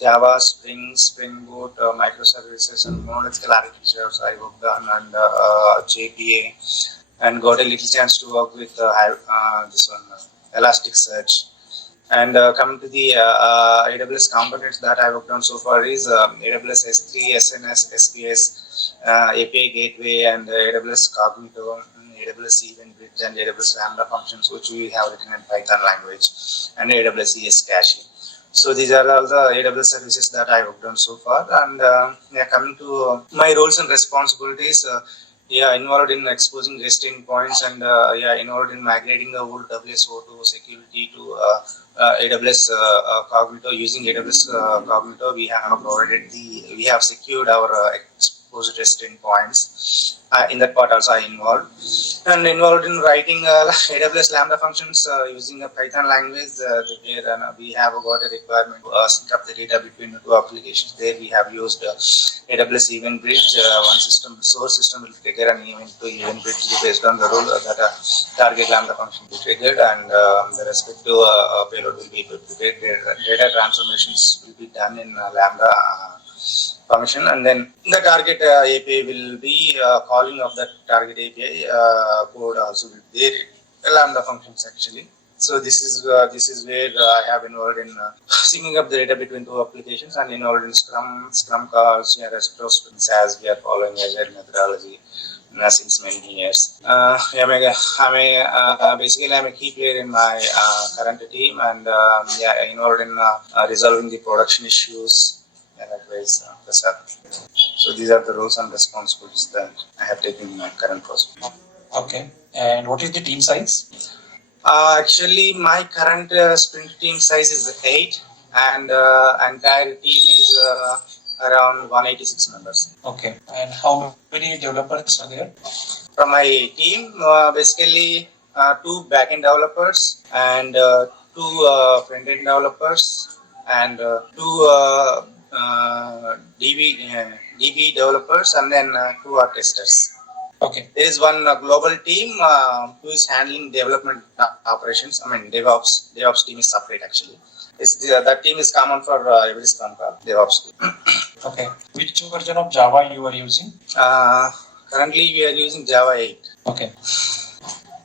Java, Spring Boot, microservices, and monolithic architectures I worked on, and JPA, and got a little chance to work with this one, Elasticsearch. And coming to the AWS components that I worked on so far is AWS S3, SNS, SPS, API Gateway, and AWS Cognito, AWS Event Bridge, and AWS Lambda functions, which we have written in Python language, and AWS ES Cache. So these are all the AWS services that I worked on so far. And coming to my roles and responsibilities, involved in exposing REST endpoints, and involved in migrating the old WSO2 security to AWS Cognito. Using AWS Cognito, we have secured our exposed REST endpoints. In that part also I involved, and involved in writing AWS Lambda functions using a Python language. Where we have got a requirement to sync up the data between the two applications. There we have used AWS Event Bridge. One source system will trigger an event to Event Bridge based on the rule that target Lambda function will be triggered, and the respective payload will be prepared. Data transformations will be done in Lambda function, and then the target API will be calling of that target API code also will be there, Lambda functions actually. So this is where I have involved in syncing up the data between two applications, and involved in Scrum calls, retrospects, as we are following Agile methodology since many years. Basically I'm a key player in my current team, and involved in resolving the production issues. So these are the roles and responsibilities that I have taken in my current project. Okay. And what is the team size? Actually, my current sprint team size is 8, and entire team is around 186 members. Okay. And how many developers are there? From my team, basically 2 backend developers, and 2 front-end developers, and 2 DB developers, and then 2 are testers. Okay. There is one global team who is handling development operations. I mean, DevOps team is separate actually. That team is common for every Scrum call, DevOps team. Okay. Which version of Java you are using? Currently, we are using Java 8. Okay.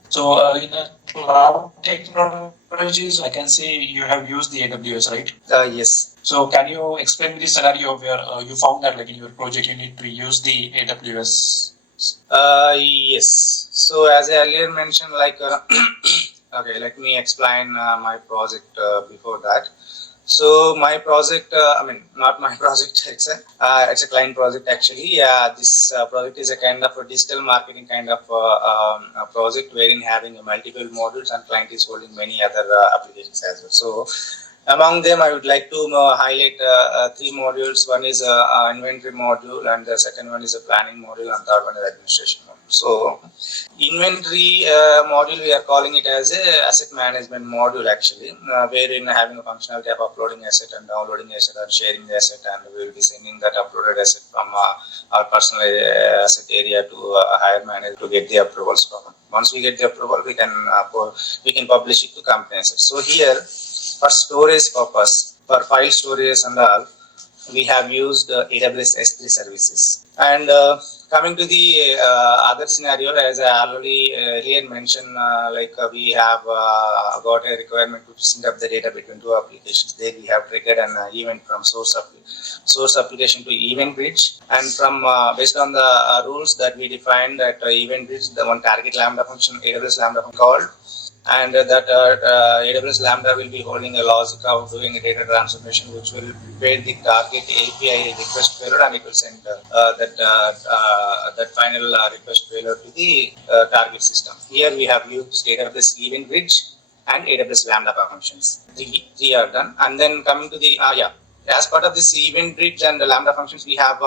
So in cloud technologies, I can see you have used the AWS, right? Yes. So can you explain the scenario where you found that like in your project you need to use the AWS? Yes. So as I earlier mentioned, like okay, let me explain my project before that. So my project, not my project, it's a client project actually. This project is a kind of a digital marketing kind of a project wherein having multiple modules, and client is holding many other applications as well. So among them, I would like to highlight 3 modules. One is inventory module, and the second one is a planning module, and third one is administration module. So inventory module, we are calling it as a asset management module actually, wherein having a functionality of uploading asset and downloading asset and sharing the asset, and we will be sending that uploaded asset from our personal asset area to higher manager to get the approvals from. Once we get the approval, we can publish it to company asset. So here, for storage purpose, for file storage and all, we have used AWS S3 services. And coming to the other scenario, as I already earlier mentioned, we have got a requirement to sync up the data between 2 applications. There we have triggered an event from source application to event bridge, and from based on the rules that we defined at event bridge, the one target Lambda function, AWS Lambda function called, and that AWS Lambda will be holding a logic of doing a data transformation, which will prepare the target API request payload, and it will send that final request payload to the target system. Here we have used AWS Event Bridge and AWS Lambda functions. Three are done, and then coming to the as part of this Event Bridge and the Lambda functions, we have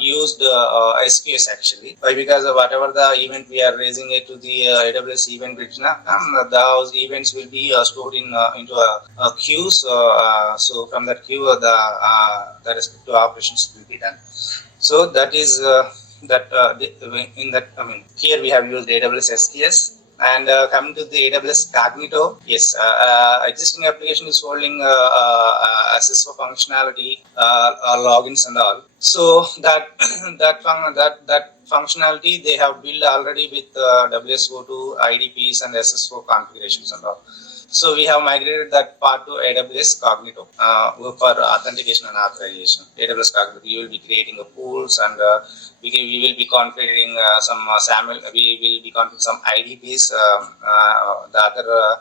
used SQS actually, because whatever the event we are raising it to the AWS Event Bridge now, those events will be stored into a queue. So from that queue, the respective operations will be done. So that is here we have used AWS SQS And coming to the AWS Cognito, yes, existing application is holding access for functionality, logins and all. So that that functionality they have built already with WSO2 IDPs and SSO configurations and all. So we have migrated that part to AWS Cognito for authentication and authorization. AWS Cognito, we will be creating pools and we will be configuring some SAML. We will be configuring some IDPs. The other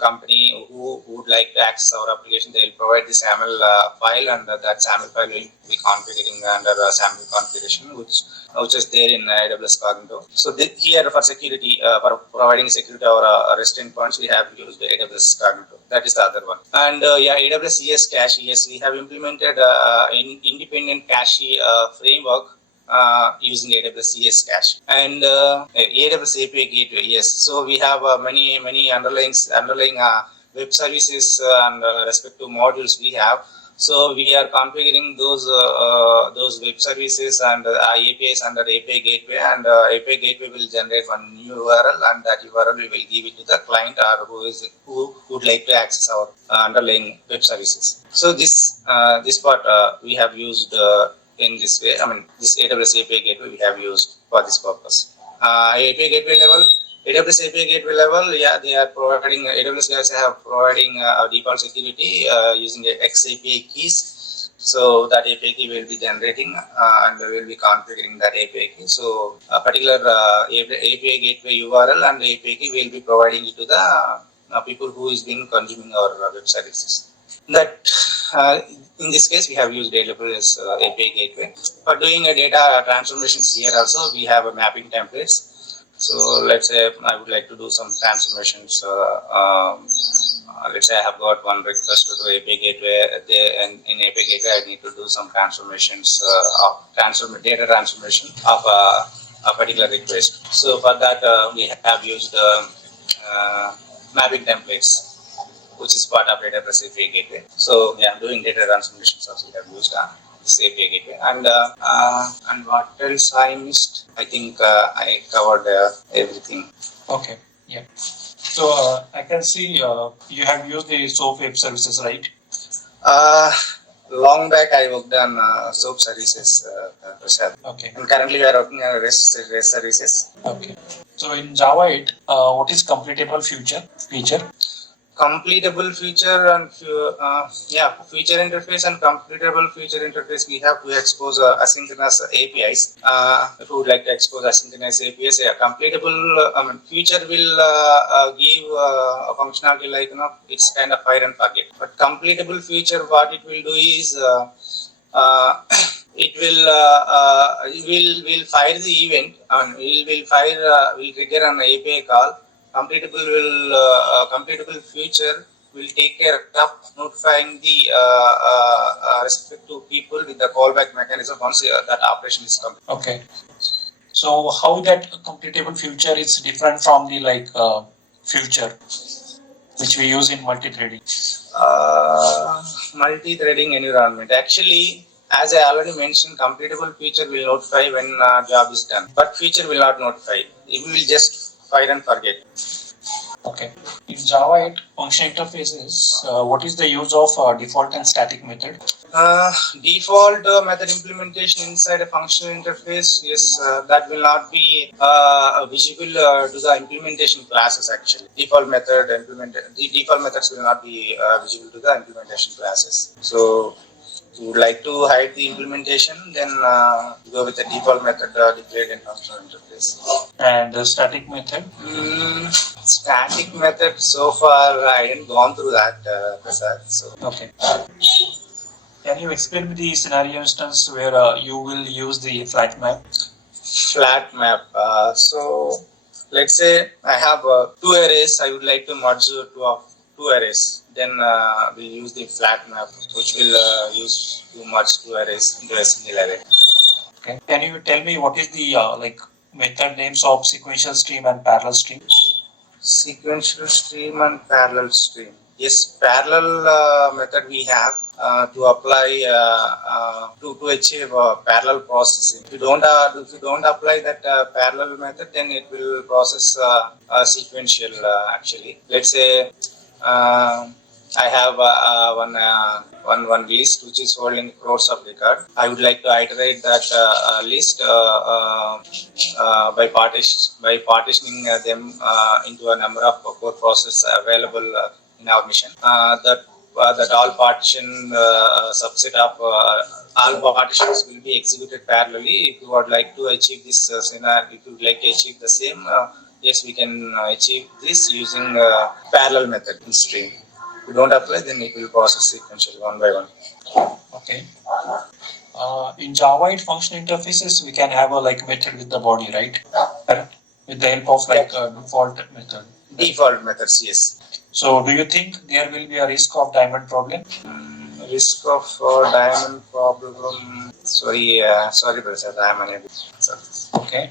company who would like to access our application, they will provide the SAML file, and that SAML file will be configuring under SAML configuration, which is there in AWS Cognito. So here for security, for providing security or REST endpoints, we have used the AWS Cognito. That is the other one. And AWS ES Cache. Yes, we have implemented independent cache framework using AWS ES Cache and AWS API Gateway. Yes, so we have many underlying web services and respective modules we have. So we are configuring those web services and APIs under API Gateway, and API Gateway will generate one new URL, and that URL we will give it to the client or who would like to access our underlying web services. So this part we have used in this way. I mean, this AWS API Gateway we have used for this purpose. API Gateway level. AWS API Gateway level, yeah, they are providing, AWS guys have providing default security using the XAPI keys. So that API key will be generating and we will be configuring that API key. So a particular API Gateway URL and API key will be providing it to the people who is being consuming our web services. That in this case we have used AWS API Gateway. For doing a data transformations here also, we have a mapping templates. So let's say I would like to do some transformations. Let's say I have got one request to do API Gateway, and in API Gateway I need to do some transformations of data transformation of a particular request. So for that we have used mapping templates, which is part of AWS API Gateway. So yeah, doing data transformations also we have used this API Gateway. And what else I missed? I think I covered everything. Okay, yeah. So I can see you have used the SOAP web services, right? Long back I worked on SOAP services. Okay. And currently we are working on REST services. Okay. So in Java 8, what is completable feature? Completable feature and feature interface and completable feature interface, we have to expose asynchronous APIs. If you would like to expose asynchronous APIs, completable feature will give a functionality like it's kind of fire and forget. But completable feature, what it will do is it will fire the event and will trigger an API call. Completable feature will take care of notifying the respective people with the callback mechanism once that operation is complete. Okay. So how that completable feature is different from the future which we use in multi-threading? Multi-threading environment. Actually, as I already mentioned, completable feature will notify when job is done, but feature will not notify. It will just fire and forget. Okay. In Java 8 function interfaces, what is the use of default and static method? Default method implementation inside a functional interface, yes, that will not be visible to the implementation classes. Actually, the default methods will not be visible to the implementation classes. So if you would like to hide the implementation, then go with the default method declared in functional interface. And the static method? Static method, so far I didn't gone through that, Prasad. So. Okay. Can you explain me the scenario instance where you will use the flat map? Flat map. So let's say I have two arrays. I would like to merge two arrays. Then we use the flat map, which will use to merge two arrays into a single array. Okay. Can you tell me what is the method names of sequential stream and parallel stream? Sequential stream and parallel stream. Yes, parallel method we have to apply to achieve parallel processing. If you don't apply that parallel method, then it will process sequential actually. Let's say I have one list which is holding crores of record. I would like to iterate that list by partitioning them into a number of core processes available in our mission. That all partition subset of all partitions will be executed parallelly. If you would like to achieve this scenario, if you would like to achieve the same, yes, we can achieve this using parallel method in stream. If you don't apply, then it will process sequentially one by one. Okay. In Java 8 function interfaces, we can have a like method with the body, right? Correct. With the help of like a default method. Default methods, yes. So, do you think there will be a risk of diamond problem? Risk of diamond problem. Sorry, Prasad, I am unable. Sorry. Okay.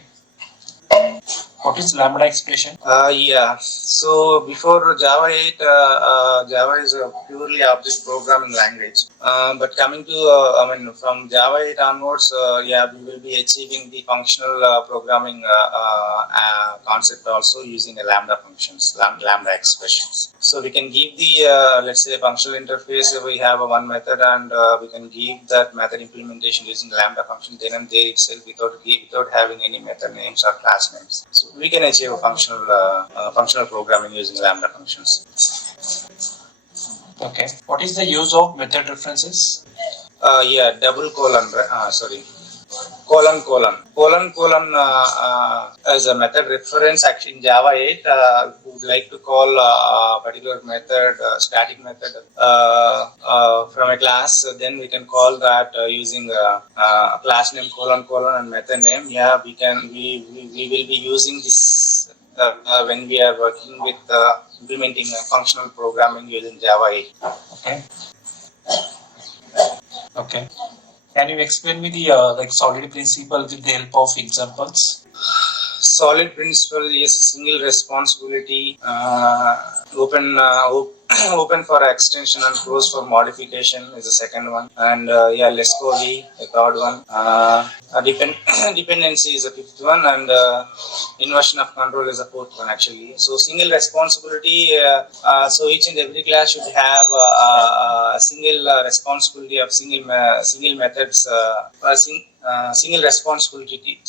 What is lambda expression? Yeah. So before Java 8, Java is a purely object programming language. But coming to, from Java 8 onwards, yeah, we will be achieving the functional programming concept also using a lambda functions, lambda expressions. So we can give the, let's say, functional interface. We have one method, and we can give that method implementation using lambda function then and there itself without having any method names or class names. So we can achieve a functional programming using lambda functions. Okay. What is the use of method references? Yeah, double colon. Colon as a method reference. Actually, in Java 8, we would like to call a particular method, static method from a class. Then we can call that using a class name colon and method name. Yeah, we will be using this when we are working with implementing functional programming using Java 8. Okay. Okay. Can you explain me the like solid principle with the help of examples? Solid principle is single responsibility, open for extension and close for modification is the second one, and yeah, let's go the third one. Dependency is the fifth one, and inversion of control is the fourth one actually. So single responsibility. So each and every class should have a single responsibility of single methods. Single responsibility,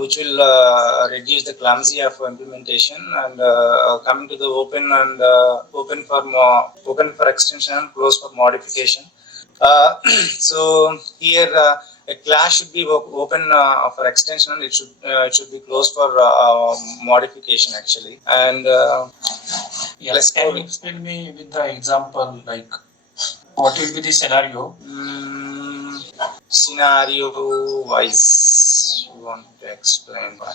which will reduce the clumsy of implementation. And coming to the open for extension and close for modification. So here a class should be open for extension, and it should be closed for modification actually. And yes, can you explain me with the example, like what will be the scenario? Scenario wise, you want to explain why?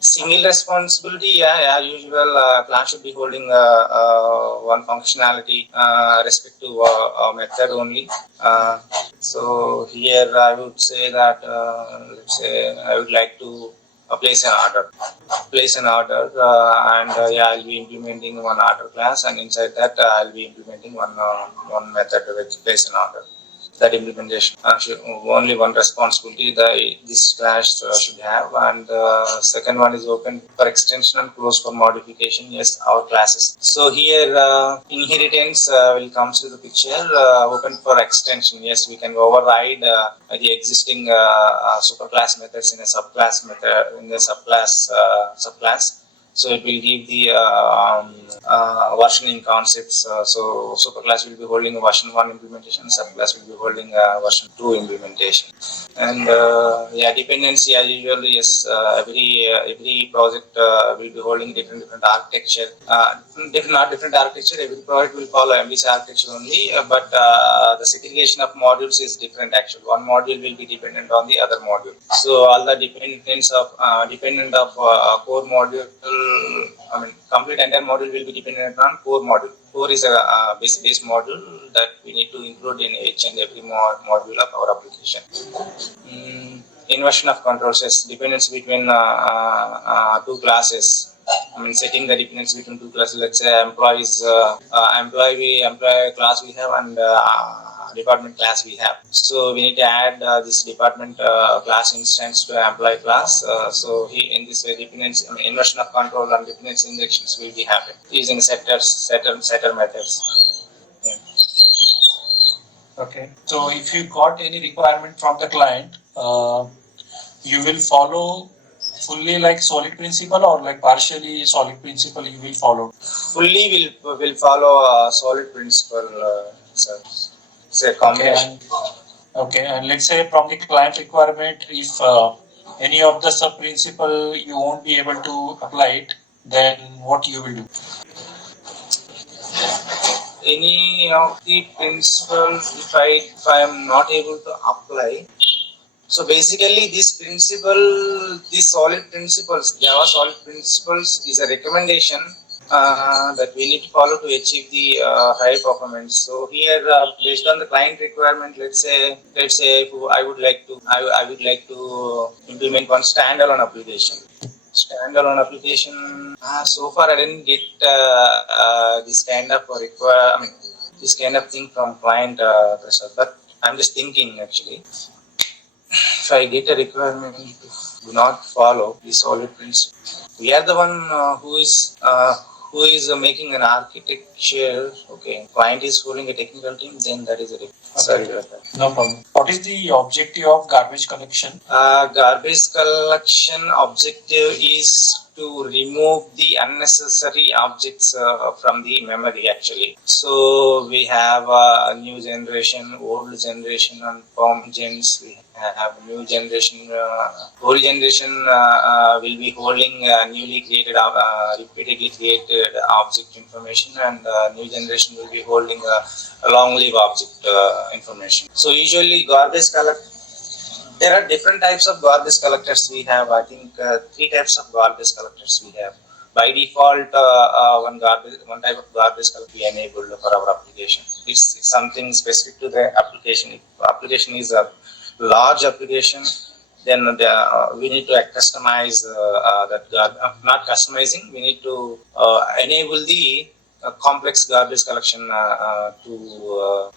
Single responsibility, yeah, as usual, class should be holding one functionality respect to a method only. So here I would say that let's say I would like to place an order, and yeah, I'll be implementing one order class, and inside that I'll be implementing one method with place an order. That implementation only one responsibility this class should have, and second one is open for extension and close for modification. Yes, our classes. So here inheritance will come to the picture. Open for extension. Yes, we can override the existing superclass methods in a subclass subclass. So it will give the versioning concepts. So superclass will be holding a version 1 implementation, subclass will be holding a version 2 implementation. And yeah, dependency as usual is every project will be holding different architecture. Different architecture. Every project will follow MVC architecture only, but the segregation of modules is different. Actually, one module will be dependent on the other module. So all the dependent of core module. Complete entire module will be dependent on core module. Core is a base module that we need to include in each and every module of our application. Inversion of controls is dependence between two classes. setting the dependency between two classes. Let's say employee class we have and department class we have. So we need to add this department class instance to employee class. So in this way, dependency, inversion of control and dependency injections will be happening using setter methods. Yeah. Okay. So if you got any requirement from the client, you will follow fully like solid principle or like partially solid principle you will follow? Fully will follow solid principle. So it's a combination. Okay, and let's say from the client requirement, if any of the sub principle you won't be able to apply it, then what you will do? Any of the principles, if I am not able to apply, so basically these solid principles, Java solid principles is a recommendation that we need to follow to achieve the high performance. So here, based on the client requirement, let's say I would like to implement one standalone application. So far I didn't get this kind of this kind of thing from client pressure, but I'm just thinking actually. If I get a requirement to do not follow the solid principle, we are the one who is making an architecture. Okay, client is following a technical team, then that is a requirement. Sorry about that. No problem. What is the objective of garbage collection? Garbage collection objective is to remove the unnecessary objects from the memory actually. So we have a new generation, old generation and form gens. We have new generation, old generation will be holding newly created, repeatedly created object information, and new generation will be holding a long-lived object information. So usually garbage collect. There are different types of garbage collectors we have. I think 3 types of garbage collectors we have. By default, one type of garbage collector we enabled for our application. It's something specific to the application. If application is a large application, then we need to customize not customizing. We need to enable the complex garbage collection to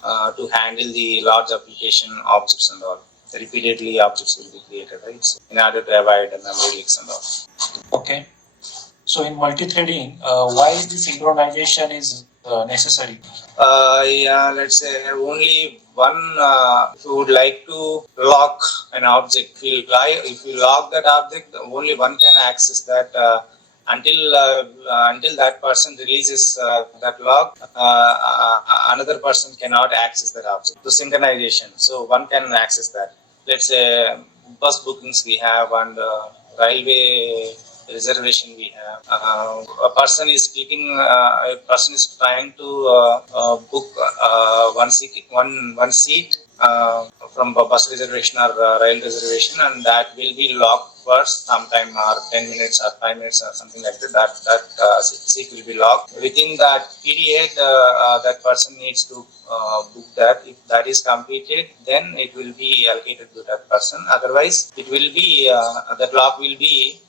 handle the large application objects and all. Repeatedly objects will be created, right? So in order to avoid memory leaks and all. Okay. So in multi-threading, why the synchronization is necessary? Let's say only one. If you would like to lock an object, if you lock that object, only one can access that. Until that person releases that lock, another person cannot access that object. So synchronization. So one can access that. Let's say bus bookings we have and railway reservation we have. A person is trying to book one seat from a bus reservation or rail reservation, and that will be locked for some time, or 10 minutes or 5 minutes or something like that. That seat will be locked. Within that period, that person needs to book that. If that is completed, then it will be allocated to that person. Otherwise, it will be that lock will be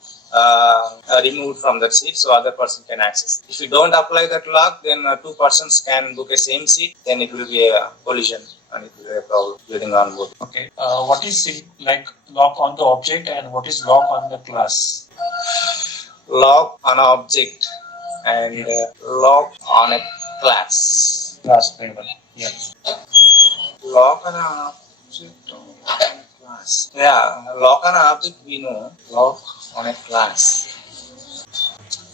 removed from that seat, so other person can access. If you don't apply that lock, then 2 persons can book a same seat. Then it will be a collision and it will be a problem during onboard. Okay. What is like lock on the object and what is lock on the class? Lock on an object and lock on a class. Class level. Yeah. Lock on an object or class. Yeah, lock on an object we know. Lock on a class.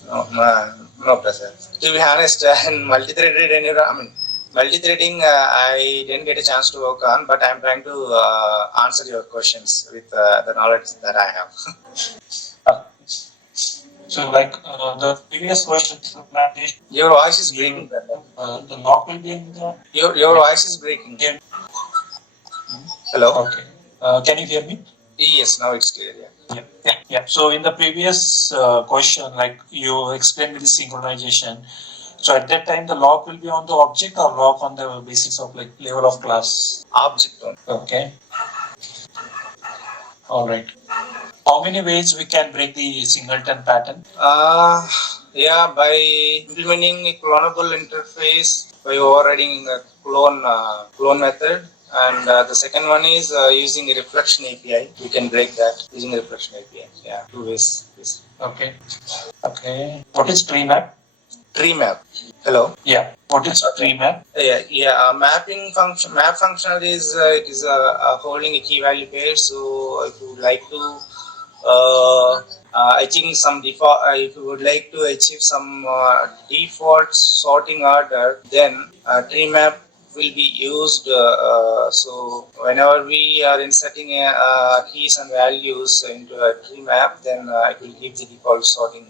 No pressure. To be honest, in multi-threaded environment, multi-threading I didn't get a chance to work on, but I'm trying to answer your questions with the knowledge that I have. So like the previous question, your voice is breaking. The lock will be in the... Your voice is breaking. Yeah. Hello? Okay. Can you hear me? Yes, now it's clear. Yeah. So in the previous question, like you explained with the synchronization, so at that time the lock will be on the object or lock on the basis of like level of class? Object only. Okay. All right. how many ways we can break the singleton pattern? Yeah, by implementing a clonable interface by overriding a clone method. And the second one is using a reflection API. We can break that using a reflection API. Yeah, two ways. Yes. Okay. Okay. What is tree map? Tree map. Hello. Yeah. What is tree map? Yeah. Mapping function. Map functional is it is holding a key value pair. So if you would like to achieving some default, if you would like to achieve some default sorting order, then tree map will be used. So whenever we are inserting keys and values into a tree map, then it will give the default sorting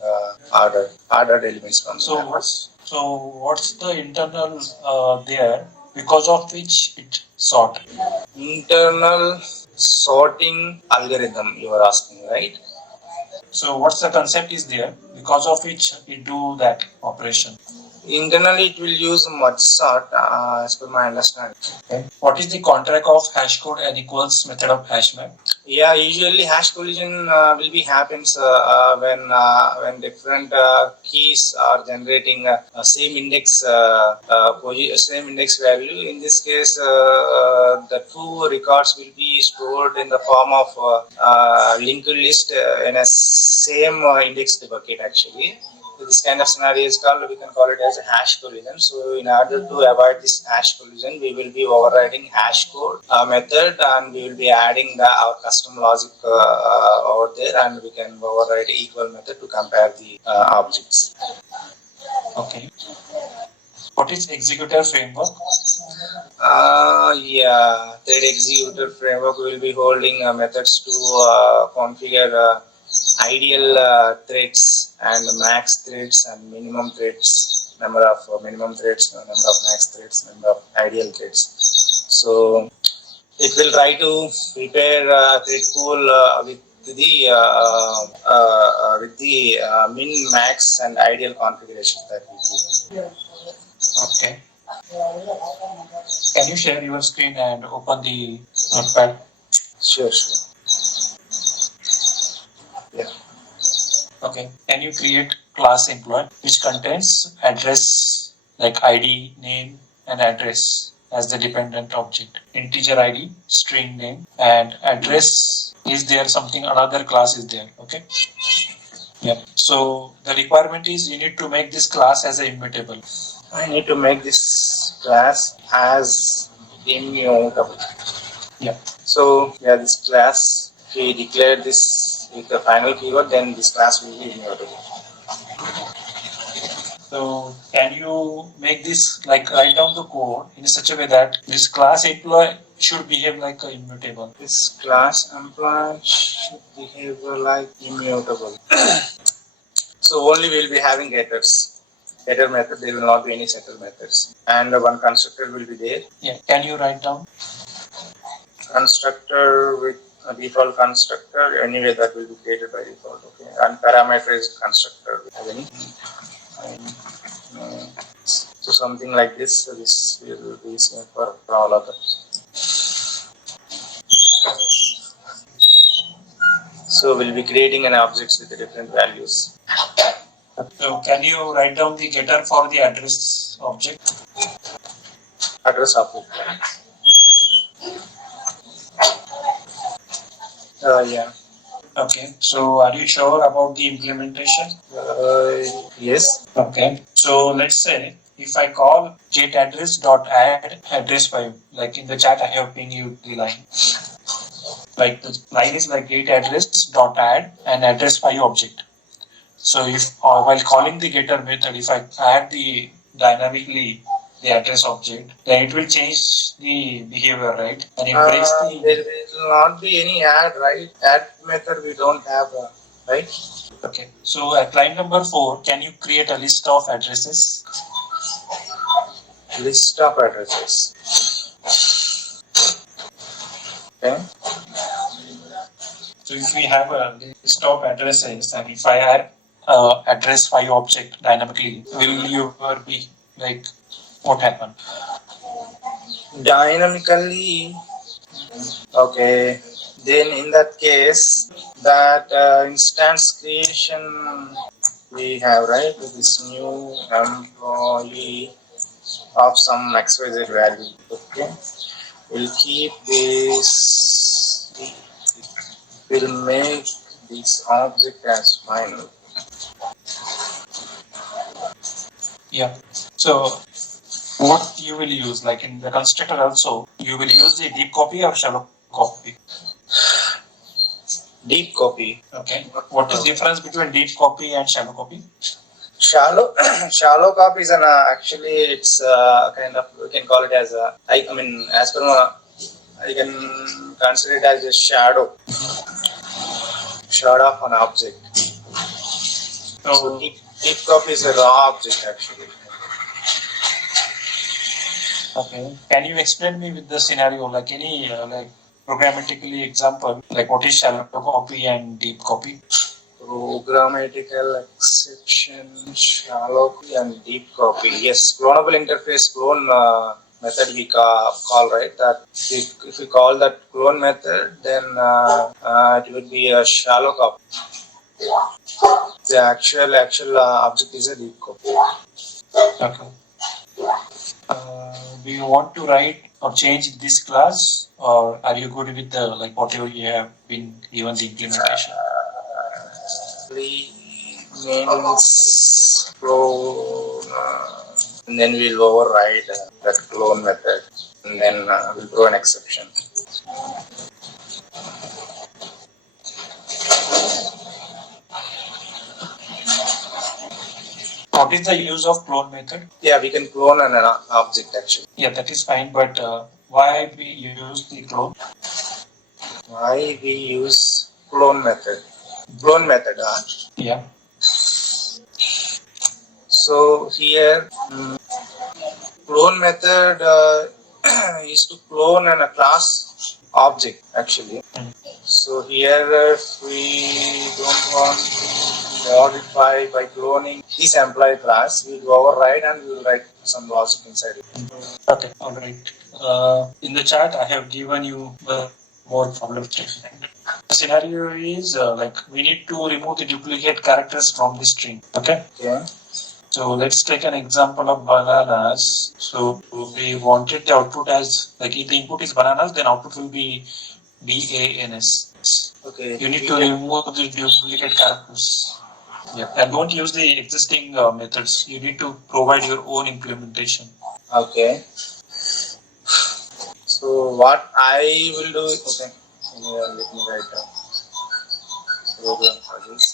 ordered elements from the map. What's the internal there because of which it sort? Internal sorting algorithm you are asking, right? So what's the concept is there because of which we do that operation? Internally, it will use merge sort as per my understanding. Okay. What is the contract of hash code and equals method of hash map? Yeah, usually hash collision will be happens when different keys are generating same index same index value. In this case, the two records will be stored in the form of linked list in a same indexed bucket actually. So this kind of scenario is called, we can call it as a hash collision. So in order to avoid this hash collision, we will be overriding hash code method, and we will be adding our custom logic over there, and we can override equal method to compare the objects. Okay. What is executor framework? Yeah, thread executor framework will be holding methods to configure ideal threads and max threads and minimum threads, number of minimum threads, number of max threads, number of ideal threads. So it will try to prepare thread pool with the min, max, and ideal configurations that we do. Okay. Can you share your screen and open the notepad? Sure. Yeah. Okay. Can you create class employee which contains address like ID, name, and address as the dependent object? Integer ID, string name, and address is there something another class is there. Okay. Yeah. So the requirement is you need to make this class as a immutable. I need to make this class as immutable. Yeah. So yeah, this class, if we declare this with the final keyword, then this class will be immutable. So can you make this like write down the code in such a way that this class employee should behave like a immutable? This class employee should behave like immutable. So only we'll be having getters. Getter method, there will not be any setter methods. And one constructor will be there. Yeah. Can you write down? Constructor with a default constructor, anyway that will be created by default. Okay. And parameterized constructor. So something like this. So this will be same for all others. So we'll be creating an objects with the different values. So can you write down the getter for the address object? Address object. Yeah. Okay. So are you sure about the implementation? Yes. Okay. So let's say if I call getAddress.add address file, like in the chat I have pinged you the line. Like the line is like getAddress.add an address file object. So if while calling the getter method, if I add the dynamically the address object, then it will change the behavior, right? And it breaks the. There will not be any add, right? Add method we don't have, right? Okay. So at line number 4, can you create a list of addresses? List of addresses. Okay. So if we have a list of addresses, and if I add address file object dynamically, will you ever be like what happened? Dynamically, okay. Then in that case, that instance creation we have, right, with this new employee of some XYZ value. Okay, we'll keep this, we'll make this object as final. Yeah. So what you will use, like in the constructor also, you will use the deep copy or shallow copy. Deep copy. Okay. What is the difference between deep copy and shallow copy? Shallow shallow copy is an actually it's kind of, we can call it as a, I mean, as per I can consider it as a shadow of an object. So deep copy is a raw object actually. Okay. Can you explain me with the scenario, like any like programmatically example, like what is shallow copy and deep copy? Programmatical exception, shallow copy and deep copy. Yes, clonable interface clone method we call, right? That if we call that clone method, then it would be a shallow copy. The actual object is a deep copy. Okay. Do you want to write or change this class, or are you good with the like whatever you have been given the implementation? Means clone, and then we'll override that clone method, and then we'll throw an exception. What is the use of clone method? Yeah, we can clone an object actually. Yeah, that is fine, but why we use the clone? Why we use clone method? Clone method, huh? Yeah. So here, clone method is to clone a class object actually. So here, if we don't want to modify by cloning this employee class, we'll override and we'll write some logic inside it. Okay, all right. In the chat, I have given you more problem statement. The scenario is like we need to remove the duplicate characters from the string. Okay. Okay. So let's take an example of bananas. So we wanted the output as like if the input is bananas, then output will be BANS. Okay. You need to remove the duplicate characters. Yeah, and don't use the existing methods. You need to provide your own implementation. Okay. So what I will do is, okay, let me write down program for this.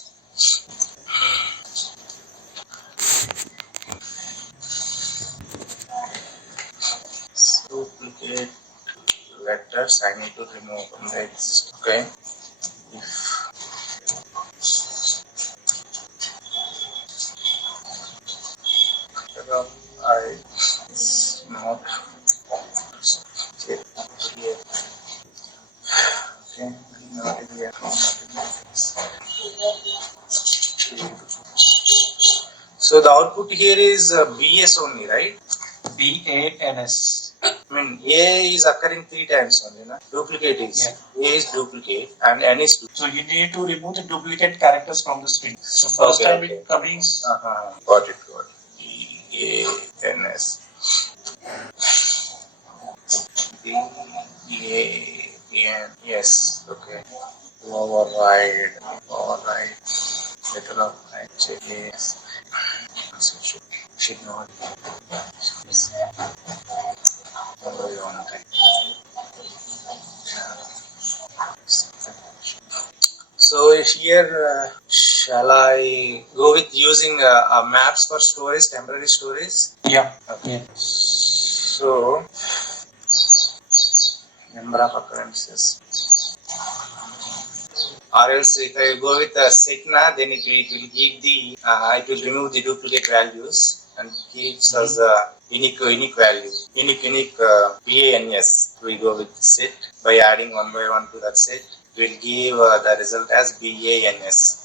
Duplicate letters I need to remove from the exist. Okay. I not so the output here is BS only, right? BANS. I mean, A is occurring 3 times only, na? Duplicate is. Yeah. A is duplicate and N is duplicate. So you need to remove the duplicate characters from the string. So first time it comes. Got it. BANS. BAN. Yes. Okay. Override. Letter of HAS. Should not. So here, shall I go with using maps for storage, temporary storage? Yeah. Okay. Yeah. So number of occurrences. Or else if I go with Signa, then it will give the it will remove the duplicate values and gives us a unique value, unique BANS. We go with set by adding one by one to that set. Will give the result as BANS.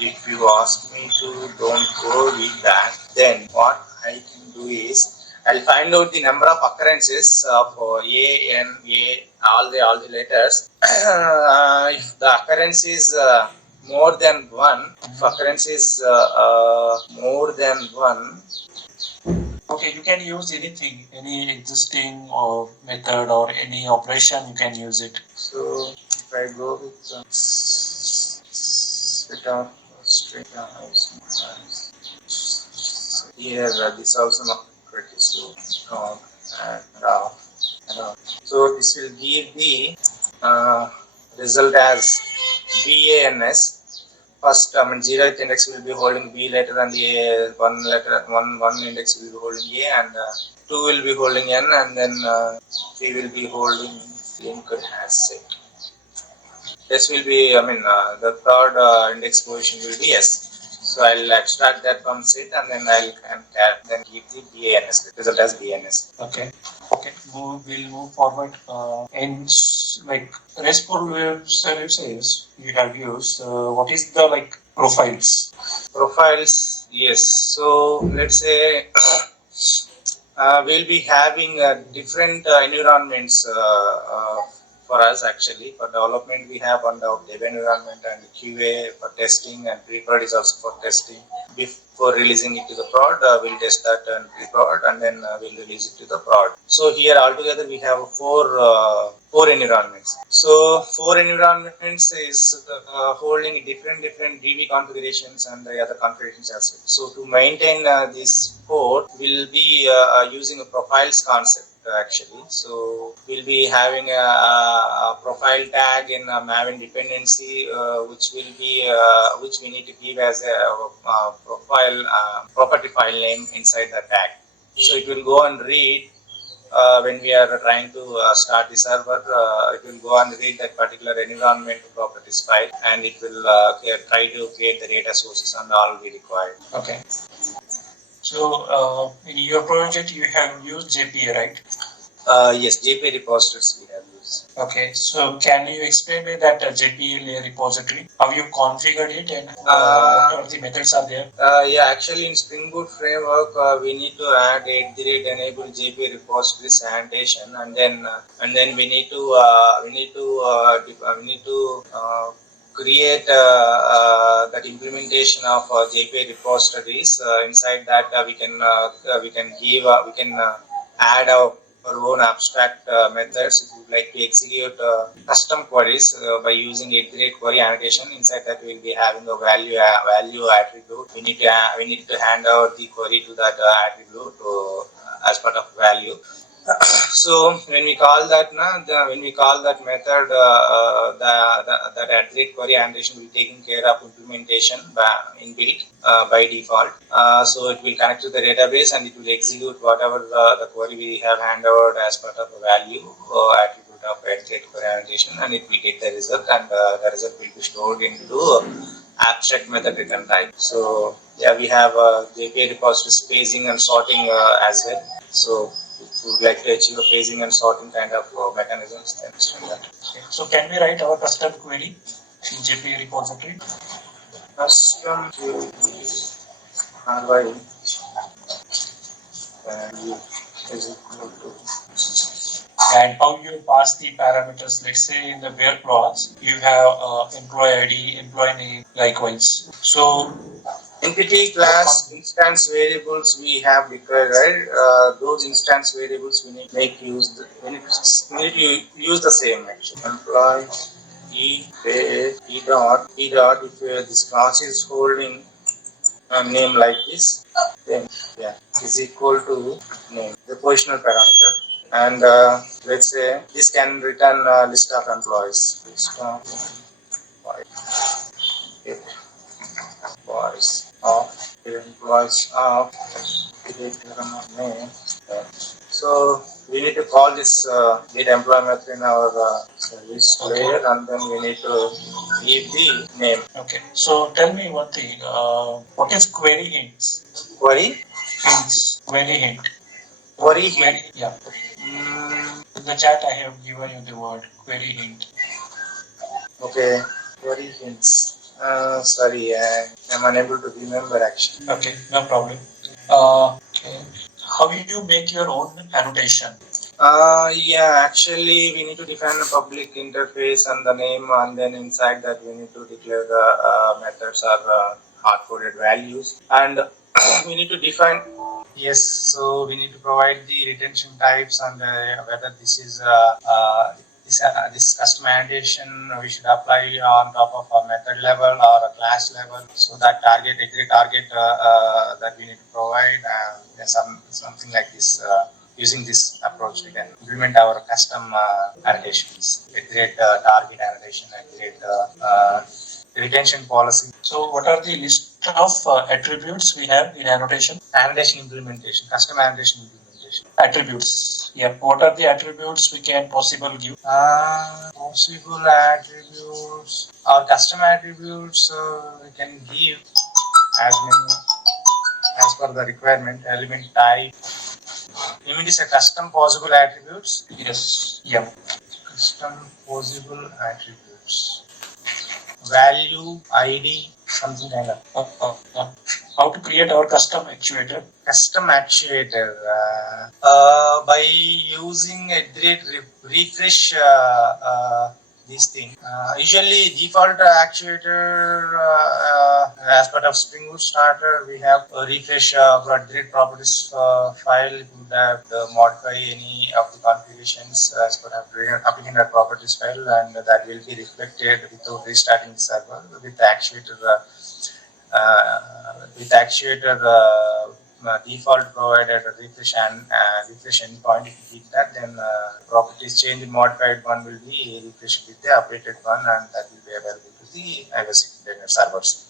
If you ask me to don't go with that, then what I can do is I'll find out the number of occurrences of A, N, A, all the letters. If the occurrence is more than one, if occurrence is more than one. Okay, you can use anything, any existing or method or any operation, you can use it. So if I go with set of string here, this also not pretty slow. And so this will give the result as BANS. First, zeroth index will be holding B letter, and the one index will be holding A, and 2 will be holding N, and then 3 will be holding linked has set. S will be, the third index position will be S. So I'll extract that from set, and then then give the BANS result as BANS. Okay. We'll move forward. In like RESTful web services you have used, what is the profiles? Profiles, yes. So let's say we'll be having different environments for us actually. For development, we have on the dev environment and QA for testing, and pre-prod is also for testing. Before releasing it to the prod, we'll test that and pre-prod, and then we'll release it to the prod. So here altogether we have four environments. So 4 environments is holding different DB configurations and the other configurations as well. So to maintain this 4, we'll be using a profiles concept actually. So we'll be having a profile tag in a Maven dependency, which we need to give as a profile property file name inside the tag. So it will go and read when we are trying to start the server. It will go and read that particular environment properties file, and it will try to create the data sources and all we require. Okay. So in your project you have used JPA, right? Yes, JPA repositories we have used. Okay, so can you explain me that JPA repository? How you configured it, and what are the methods are there? Yeah, actually in Spring Boot framework, we need to add enable JPA repositories annotation, and then we need to create that implementation of JPA repositories. Inside that, we can add our own abstract methods. If you would like to execute custom queries by using query annotation, inside that we will be having a value attribute. We need to hand out the query to that attribute as part of value. So when we call that method, that query annotation will be taking care of implementation inbuilt by default. So it will connect to the database, and it will execute whatever the query we have handed out as part of the value attribute of query annotation, and it will get the result, and the result will be stored into abstract method return type. So yeah, we have JPA repository spacing and sorting as well. So if you would like to achieve a phasing and sorting kind of mechanisms, then extend that. Okay. So can we write our custom query in JPA repository? Custom query value is equal to. And how you pass the parameters? Let's say in the where clause you have employee ID, employee name, likewise. So Entity class instance variables we have declared, right? Those instance variables we need to make use. We need to use the same actually. Employee e dot. If this class is holding a name like this, then yeah, is equal to name, the positional parameter. And let's say this can return a list of employees. List of employees of name. So we need to call this get employee method in our service layer, and then we need to give the name. Okay. So tell me one thing. What is query hints? Query Hints. Query hint. Query hint. Yeah. In the chat, I have given you the word query hint. Okay. Query hints. Sorry, I'm unable to remember actually. Okay, no problem. Okay. how do you make your own annotation? Yeah, actually, we need to define a public interface and the name, and then inside that, we need to declare the methods or hard-coded values, and we need to define. Yes, so we need to provide the retention types and whether this is this custom annotation we should apply on top of a method level or a class level. So that exact target that we need to provide, something like this. Using this approach, we can implement our custom annotations, a great target annotation, a great retention policy. So what are the list of attributes we have in annotation? Annotation implementation, custom annotation implementation. Attributes. Yeah. What are the attributes we can possibly give? Possible attributes or custom attributes we can give as many as per the requirement. Element type. You mean it's a custom possible attributes? Yes. Yeah. Custom possible attributes. Value, ID, something like that. How to create our custom actuator? Custom actuator by using a great refresh this thing. Usually default actuator as part of Spring Boot starter, we have a refresh grid properties file. It would have modify any of the configurations as part of applicant properties file, and that will be reflected without restarting the server with the actuator. Default provided a refresh and refresh endpoint. If you hit that, then properties change modified one will be refreshed with the updated one, and that will be available to the iOS internet servers.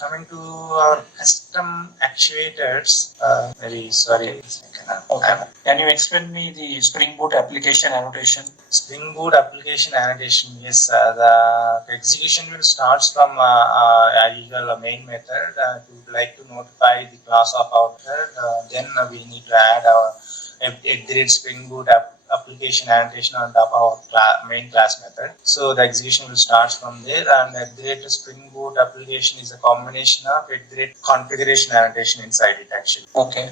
Coming to our custom actuators, maybe sorry. Okay. Can you explain me the Spring Boot application annotation? Spring Boot application annotation. Yes, the execution will start from usual main method. We would like to notify the class of our method. Then we need to add our a Spring Boot application annotation on top of our main class method. So the execution will start from there, and a Spring Boot application is a combination of a configuration annotation inside it actually. Okay.